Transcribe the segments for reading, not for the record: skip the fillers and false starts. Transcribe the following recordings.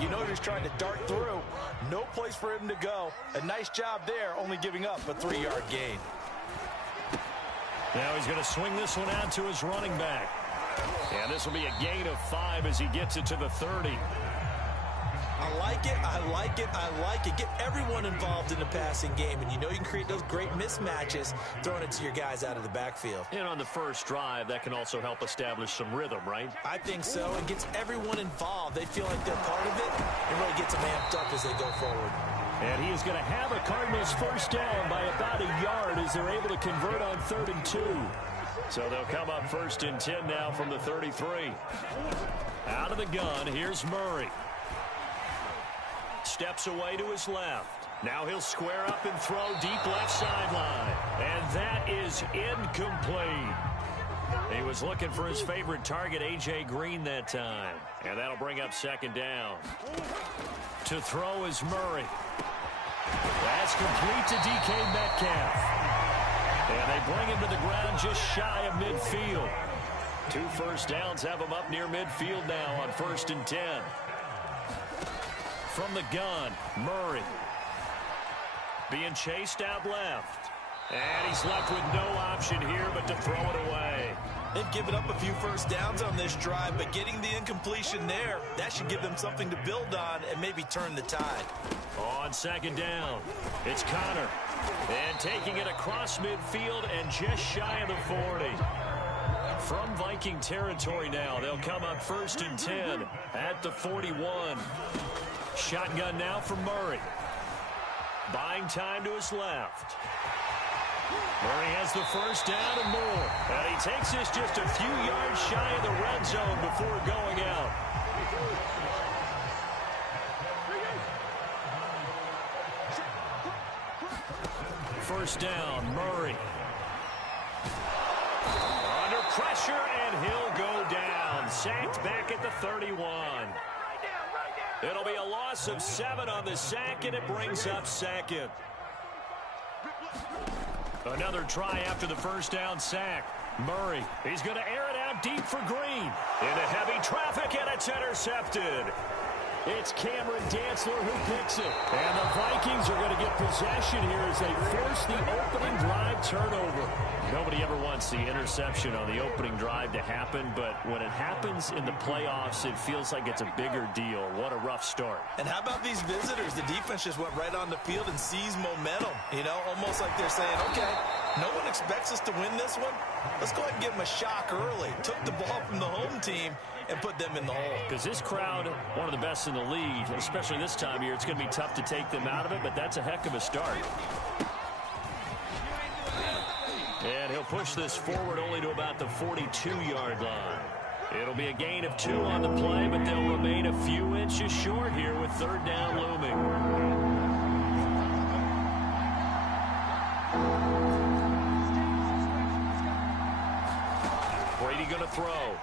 You know he's trying to dart through. No place for him to go. A nice job there, only giving up a 3-yard gain. Now he's going to swing this one out to his running back. And this will be a gain of 5 as he gets it to the 30. I like it, I like it, I like it. Get everyone involved in the passing game, and you know you can create those great mismatches throwing it to your guys out of the backfield. And on the first drive, that can also help establish some rhythm, right? I think so. It gets everyone involved. They feel like they're part of it, and really gets them amped up as they go forward. And he is going to have a Cardinals first down by about a yard as they're able to convert on 3rd and 2. So they'll come up 1st and 10 now from the 33. Out of the gun, here's Murray. Steps away to his left. Now he'll square up and throw deep left sideline. And that is incomplete. He was looking for his favorite target, A.J. Green, that time. And that'll bring up 2nd down. To throw is Murray. That's complete to DK Metcalf. And they bring him to the ground just shy of midfield. 2 first downs have him up near midfield now on 1st and 10. From the gun, Murray. Being chased out left. And he's left with no option here but to throw it away. They've given up a few first downs on this drive, but getting the incompletion there, that should give them something to build on and maybe turn the tide. On 2nd down, it's Connor. And taking it across midfield and just shy of the 40. From Viking territory now, they'll come up 1st and 10 at the 41. Shotgun now for Murray. Buying time to his left. Murray has the first down and more. And he takes this just a few yards shy of the red zone before going out. First down, Murray. Under pressure, and he'll go down. Sacked back at the 31. It'll be a loss of 7 on the sack, and it brings up 2nd. Another try after the first down sack. Murray, he's going to air it out deep for Green. Into heavy traffic, and it's intercepted. It's Cameron Dantzler who picks it. And the Vikings are going to get possession here as they force the opening drive turnover. Nobody ever wants the interception on the opening drive to happen, but when it happens in the playoffs, it feels like it's a bigger deal. What a rough start. And how about these visitors? The defense just went right on the field and seized momentum. You know, almost like they're saying, okay, no one expects us to win this one. Let's go ahead and give them a shock early. Took the ball from the home team and put them in the hole. Because this crowd, one of the best in the league, especially this time of year, it's going to be tough to take them out of it, but that's a heck of a start. And he'll push this forward only to about the 42-yard line. It'll be a gain of 2 on the play, but they'll remain a few inches short here with 3rd down looming. Brady going to throw.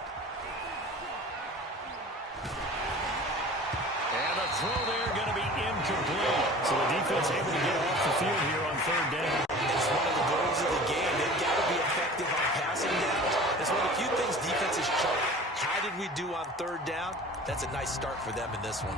And the throw there going to be incomplete. So the defense able to get off the field here on 3rd down. It's one of the goals of the game. They've got to be effective on passing downs. It's one of the few things defenses chart. How did we do on 3rd down? That's a nice start for them in this one.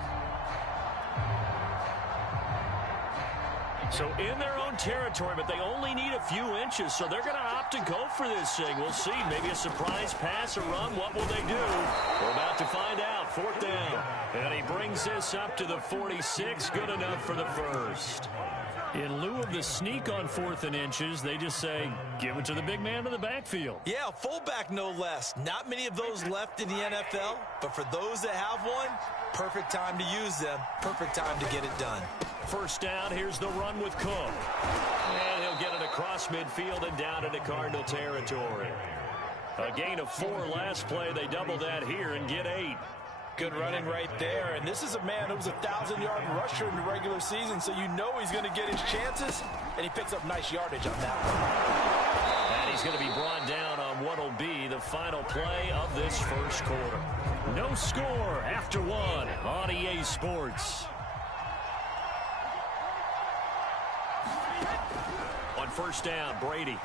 So in their own territory, but they only need a few inches, so they're going to opt to go for this thing. We'll see. Maybe a surprise pass or run. What will they do? We're about to find out. 4th down. And he brings this up to the 46. Good enough for the first. In lieu of the sneak on 4th and inches, they just say, give it to the big man in the backfield. Yeah, fullback no less. Not many of those left in the NFL, but for those that have one, perfect time to use them. Perfect time to get it done. First down, here's the run with Cook. And he'll get it across midfield and down into Cardinal territory. A gain of 4 last play. They double that here and get 8. Good running right there. And this is a man who was a 1,000-yard rusher in the regular season, so you know he's going to get his chances, and he picks up nice yardage on that one. And he's going to be brought down on what will be the final play of this first quarter. No score after 1 on EA Sports. On first down, Brady.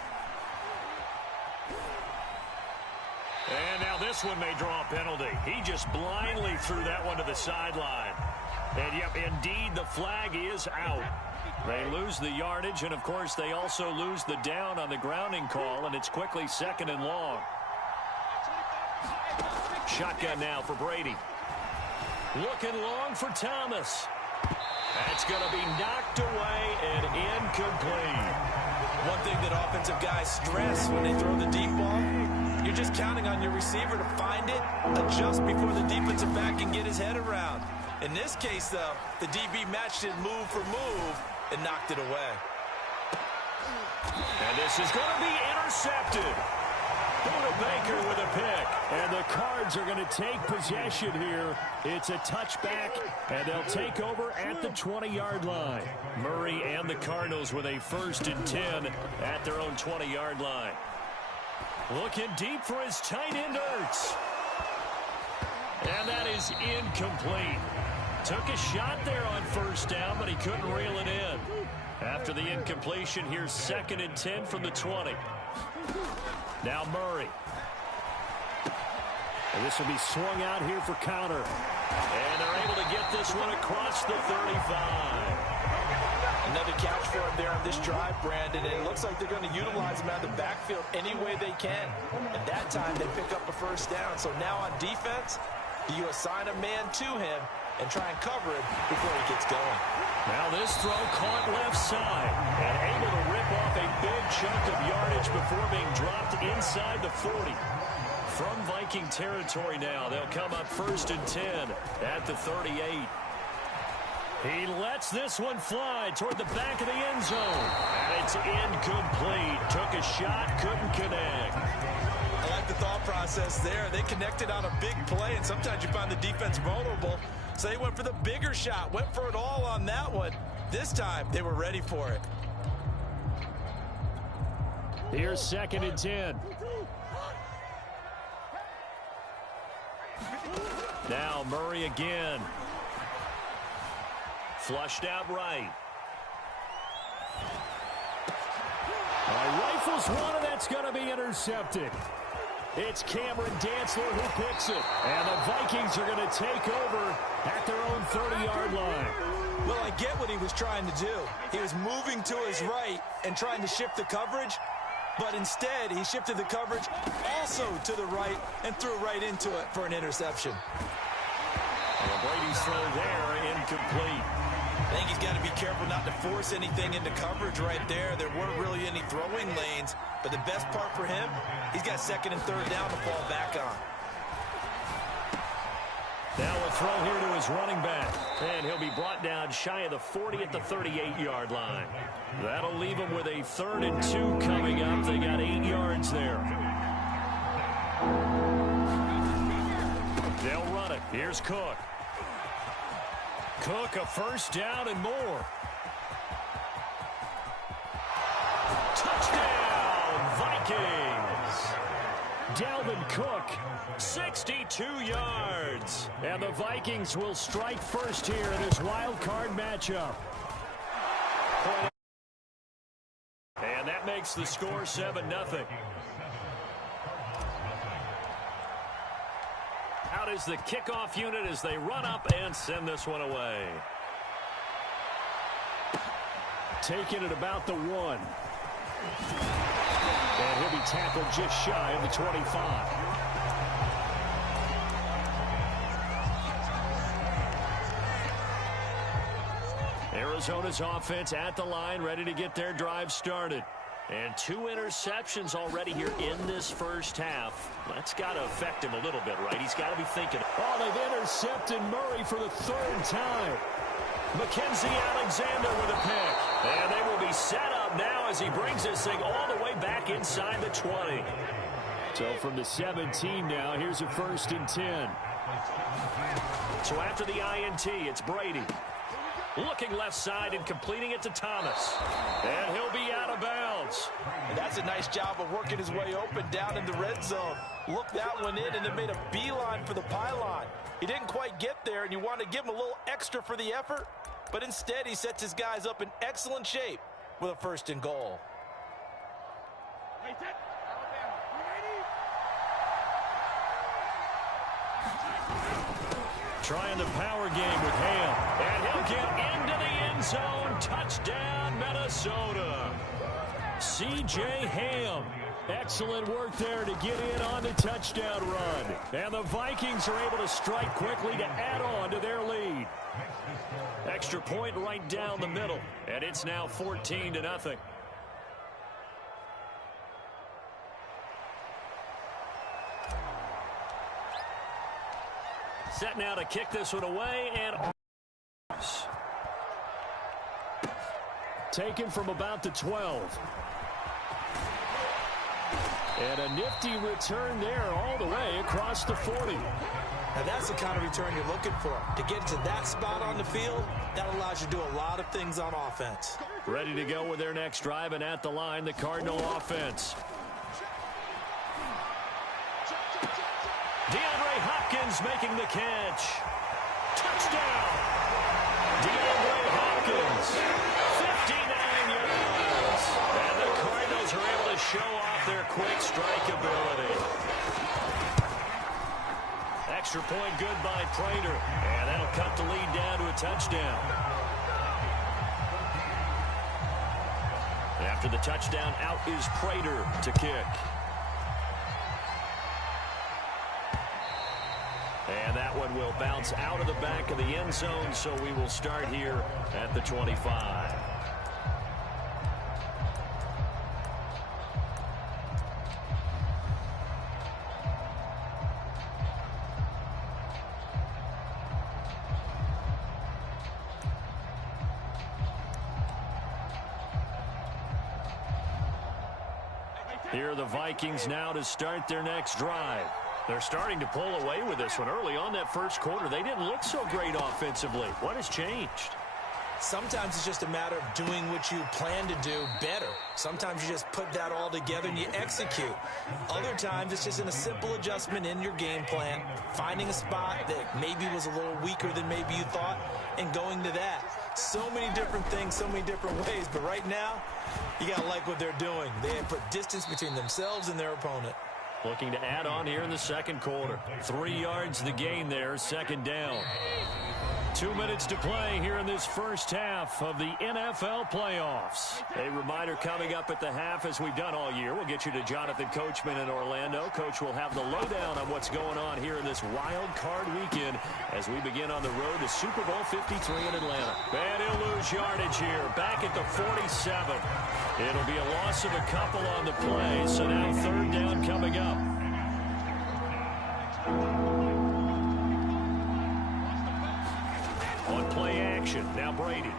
And now this one may draw a penalty. He just blindly threw that one to the sideline. And, yep, indeed, the flag is out. They lose the yardage, and, of course, they also lose the down on the grounding call, and it's quickly 2nd and long. Shotgun now for Brady. Looking long for Thomas. That's going to be knocked away and incomplete. One thing that offensive guys stress when they throw the deep ball, you're just counting on your receiver to find it, adjust before the defensive back can get his head around. In this case, though, the DB matched it move for move and knocked it away. And this is going to be intercepted. Buda Baker with a pick. And the Cards are going to take possession here. It's a touchback, and they'll take over at the 20-yard line. Murray and the Cardinals with a 1st and 10 at their own 20-yard line. Looking deep for his tight end, Ertz. And that is incomplete. Took a shot there on 1st down, but he couldn't reel it in. After the incompletion, here's 2nd and 10 from the 20. Now Murray. And this will be swung out here for counter. And they're able to get this one across the 35. Another catch for him there on this drive, Brandon. And it looks like they're going to utilize him out of the backfield any way they can. And that time they pick up a 1st down. So now on defense, do you assign a man to him and try and cover him before he gets going? Now this throw caught left side and able to rip off a big chunk of yardage before being dropped inside the 40. From Viking territory now, they'll come up 1st and 10 at the 38. He lets this one fly toward the back of the end zone. And it's incomplete. Took a shot, couldn't connect. I like the thought process there. They connected on a big play, and sometimes you find the defense vulnerable. So they went for the bigger shot, went for it all on that one. This time, they were ready for it. Here's 2nd and 10. Now Murray again. Flushed out right. Rifles one, and that's going to be intercepted. It's Cameron Dantzler who picks it. And the Vikings are going to take over at their own 30-yard line. Well, I get what he was trying to do. He was moving to his right and trying to shift the coverage, but instead he shifted the coverage also to the right and threw right into it for an interception. And Brady's throw there, incomplete. I think he's got to be careful not to force anything into coverage right there. There weren't really any throwing lanes, but the best part for him, he's got 2nd and 3rd down to fall back on. Now a throw here to his running back. And he'll be brought down shy of the 40 at the 38-yard line. That'll leave him with a 3rd and 2 coming up. They got 8 yards there. They'll run it. Here's Cook. Cook, a 1st down and more. Touchdown, Vikings. Dalvin Cook, 62 yards. And the Vikings will strike first here in this wild card matchup. And that makes the score 7-0. Out is the kickoff unit as they run up and send this one away. Taking it about the 1. And he'll be tackled just shy of the 25. Arizona's offense at the line, ready to get their drive started. And 2 interceptions already here in this first half. That's got to affect him a little bit, right? He's got to be thinking. Oh, they've intercepted Murray for the 3rd time. Mackenzie Alexander with a pick. And they will be set up now as he brings this thing all the way back inside the 20. So from the 17 now, here's a 1st and 10. So after the INT, it's Brady. Looking left side and completing it to Thomas. And he'll be out of bounds. And that's a nice job of working his way open down in the red zone. Looked that one in and then made a beeline for the pylon. He didn't quite get there, and you want to give him a little extra for the effort. But instead, he sets his guys up in excellent shape with a 1st and goal. Trying the power game with Ham. end zone. Touchdown, Minnesota. C.J. Ham. Excellent work there to get in on the touchdown run. And the Vikings are able to strike quickly to add on to their lead. Extra point right down the middle. And it's now 14-0. Set now to kick this one away, and taken from about the 12. And a nifty return there all the way across the 40. Now that's the kind of return you're looking for. To get to that spot on the field, that allows you to do a lot of things on offense. Ready to go with their next drive, and at the line, the Cardinal offense. DeAndre Hopkins making the catch. Touchdown! DeAndre Hopkins, 59 yards. And the Cardinals are able to show off their quick strike ability. Extra point good by Prater. And that'll cut the lead down to a touchdown. After the touchdown, out is Prater to kick. And that one will bounce out of the back of the end zone, so we will start here at the 25. Here are the Vikings now to start their next drive. They're starting to pull away with this one. Early on that first quarter, they didn't look so great offensively. What has changed? Sometimes it's just a matter of doing what you plan to do better. Sometimes you just put that all together and you execute. Other times it's just in a simple adjustment in your game plan, finding a spot that maybe was a little weaker than maybe you thought, and going to that. So many different things, so many different ways. But right now, you got to like what they're doing. They have put distance between themselves and their opponent. Looking to add on here in the second quarter. 3 yards the gain there, second down. 2 minutes to play here in this first half of the NFL playoffs. A reminder coming up at the half, as we've done all year. We'll get you to Jonathan Coachman in Orlando. Coach will have the lowdown on what's going on here in this wild card weekend as we begin on the road to Super Bowl 53 in Atlanta. And he'll lose yardage here, back at the 47. It'll be a loss of a couple on the play, so now third down coming up. On play action, now Brady.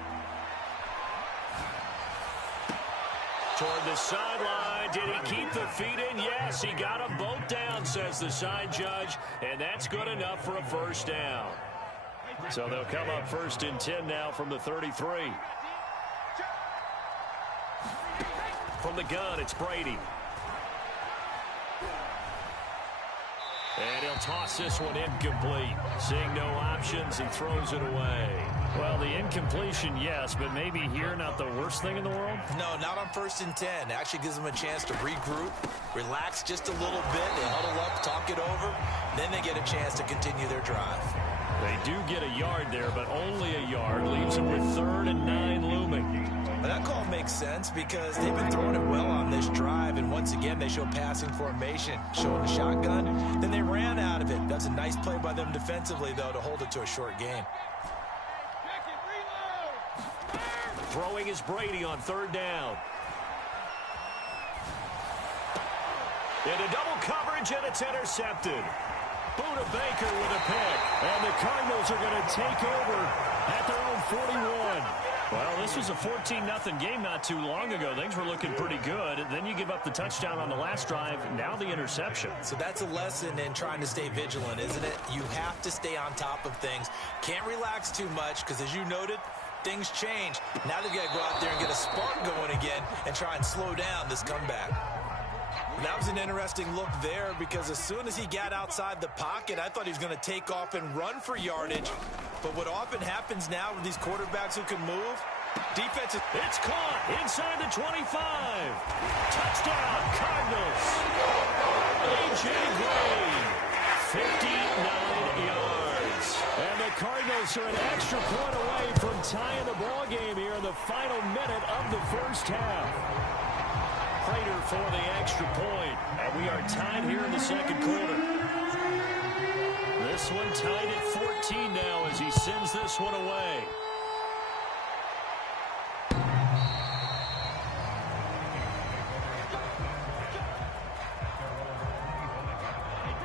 Toward the sideline, did he keep the feet in? Yes, he got them both down, says the side judge, and that's good enough for a first down. So they'll come up first and 10 now from the 33. From the gun, it's Brady. And he'll toss this one incomplete. Seeing no options, he throws it away. Well, the incompletion, yes, but maybe here not the worst thing in the world? No, not on first and 10. Actually gives them a chance to regroup, relax just a little bit. They huddle up, talk it over. Then they get a chance to continue their drive. They do get a yard there, but only a yard. Leaves them with 3rd and 9 looming. But that call makes sense because they've been throwing it well on this drive, and once again they show passing formation, showing the shotgun. Then they ran out of it. That's a nice play by them defensively, though, to hold it to a short gain. Throwing is Brady on 3rd down. Into double coverage, and it's intercepted. Buda Baker with a pick, and the Cardinals are going to take over at their own 41. Well, this was a 14-0 game not too long ago. Things were looking pretty good. Then you give up the touchdown on the last drive, now the interception. So that's a lesson in trying to stay vigilant, isn't it? You have to stay on top of things. Can't relax too much because, as you noted, things change. Now they've got to go out there and get a spark going again and try and slow down this comeback. That was an interesting look there because as soon as he got outside the pocket, I thought he was going to take off and run for yardage. But what often happens now with these quarterbacks who can move, defense is... It's caught inside the 25. Touchdown, Cardinals. A.J. Green, 59 yards. And the Cardinals are an extra point away from tying the ball game here in the final minute of the first half. Prater for the extra point, and we are tied here in the second quarter. This one tied at 14 now as he sends this one away.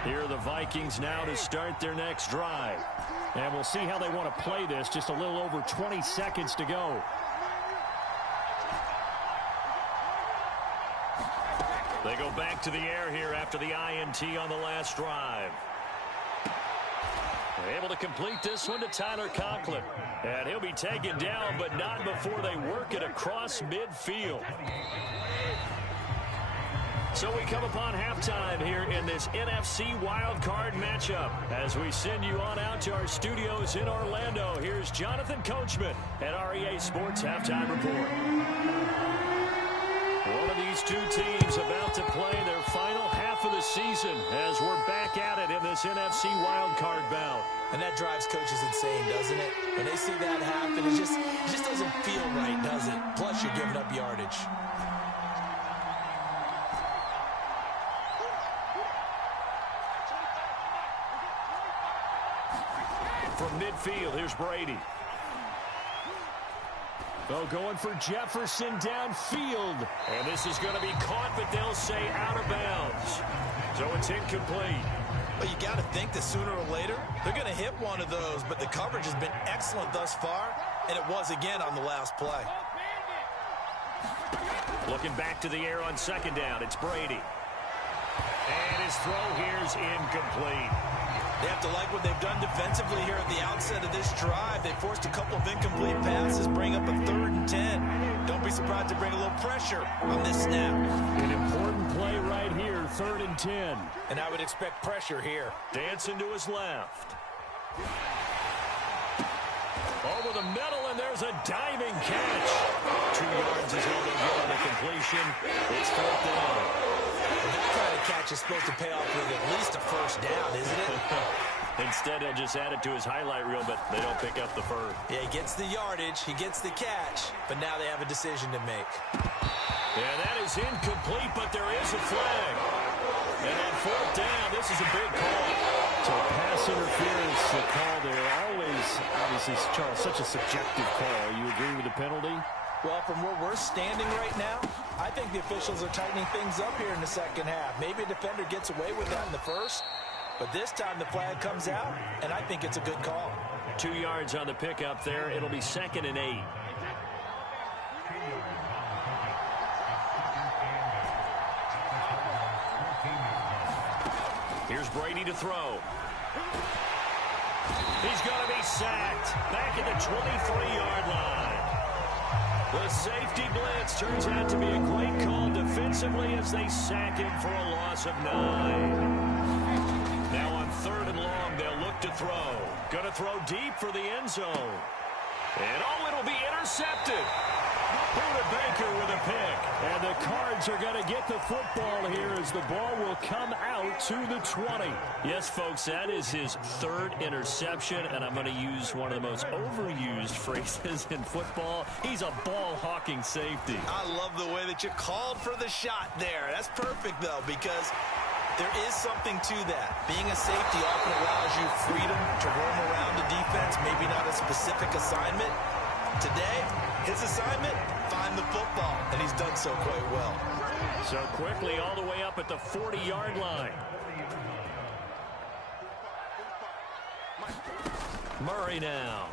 Here are the Vikings now to start their next drive. And we'll see how they want to play this. Just a little over 20 seconds to go. They go back to the air here after the INT on the last drive. They're able to complete this one to Tyler Conklin. And he'll be taken down, but not before they work it across midfield. So we come upon halftime here in this NFC wildcard matchup. As we send you on out to our studios in Orlando, here's Jonathan Coachman at REA Sports Halftime Report. One of these two teams about to play their final half of the season as we're back at it in this NFC wildcard bout. And that drives coaches insane, doesn't it? When they see that happen, it just doesn't feel right, does it? Plus, you're giving up yardage. From midfield, here's Brady. Oh, going for Jefferson downfield. And this is going to be caught, but they'll say out of bounds. So it's incomplete. Well, you got to think that sooner or later, they're going to hit one of those. But the coverage has been excellent thus far, and it was again on the last play. Looking back to the air on second down, it's Brady. And his throw here's incomplete. They have to like what they've done defensively here at the outset of this drive. They forced a couple of incomplete passes, bring up a 3rd and 10. Don't be surprised to bring a little pressure on this snap. An important play right here, 3rd and 10. And I would expect pressure here. Dancing to his left. Over the middle, and there's a diving catch. 2 yards is all they get on the completion. It's 4th down. That kind of catch is supposed to pay off with at least a 1st down, isn't it? Instead, he'll just add it to his highlight reel, but they don't pick up the first. Yeah, he gets the yardage, he gets the catch, but now they have a decision to make. Yeah, that is incomplete, but there is a flag. And on 4th down, this is a big call. So pass interference, the call there. Always, obviously, Charles, such a subjective call. You agree with the penalty? Well, from where we're standing right now, I think the officials are tightening things up here in the second half. Maybe a defender gets away with that in the first, but this time the flag comes out, and I think it's a good call. 2 yards on the pickup there. It'll be 2nd and 8. Here's Brady to throw. He's going to be sacked back at the 23-yard line. The safety blitz turns out to be a great call defensively as they sack him for a loss of 9. Now on 3rd and long, they'll look to throw. Going to throw deep for the end zone. And it'll be intercepted. Buda Baker with a pick. And the Cards are going to get the football here as the ball will come out to the 20. Yes, folks, that is his 3rd interception, and I'm going to use one of the most overused phrases in football. He's a ball-hawking safety. I love the way that you called for the shot there. That's perfect, though, because there is something to that. Being a safety often allows you freedom to roam around the defense, maybe not a specific assignment. Today, his assignment, find the football, and he's done so quite well. So quickly all the way up at the 40-yard line. Murray now.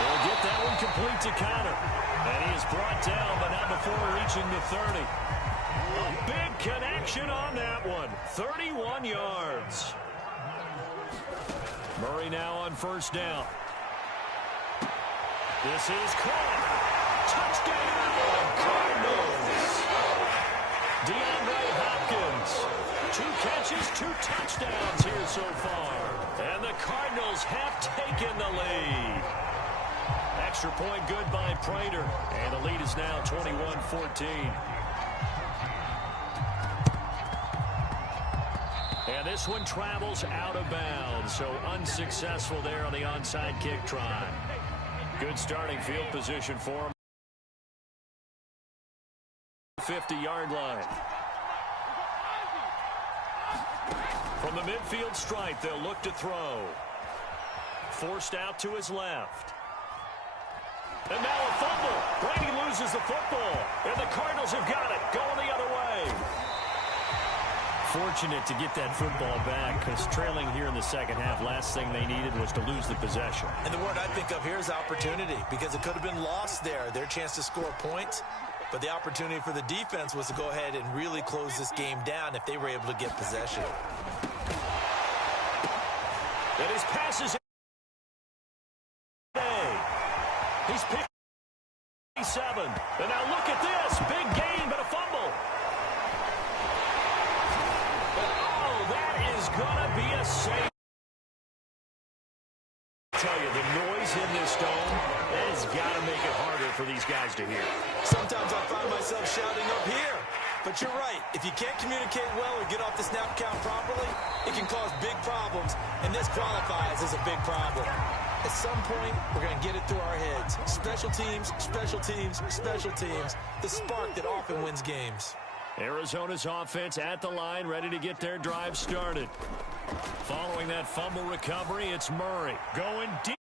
They'll get that one complete to Connor. And he is brought down, but not before reaching the 30. A big connection on that one. 31 yards. Murray now on 1st down. This is caught. Touchdown, Cardinals. DeAndre Hopkins. 2 catches, 2 touchdowns here so far. And the Cardinals have taken the lead. Extra point good by Prater. And the lead is now 21-14. And And this one travels out of bounds, so unsuccessful there on the onside kick try. Good starting field position for him. 50-yard line. From the midfield stripe, they'll look to throw. Forced out to his left. And now a fumble. Brady loses the football. And the Cardinals have got it. Going the other way. Fortunate to get that football back because trailing here in the second half, last thing they needed was to lose the possession. And the word I think of here is opportunity because it could have been lost there. Their chance to score points. But the opportunity for the defense was to go ahead and really close this game down if they were able to get possession. And his passes. He's picked 7. And now look at this. Big gain, but a fumble. Oh, that is going to be a save. I tell you, the noise in this dome, that has got to make it harder for these guys to hear. Sometimes I find myself shouting up here. But you're right. If you can't communicate well or get off the snap count properly, it can cause big problems. And this qualifies as a big problem. At some point, we're going to get it through our heads. Special teams, special teams, special teams. The spark that often wins games. Arizona's offense at the line, ready to get their drive started. Following that fumble recovery, it's Murray going deep.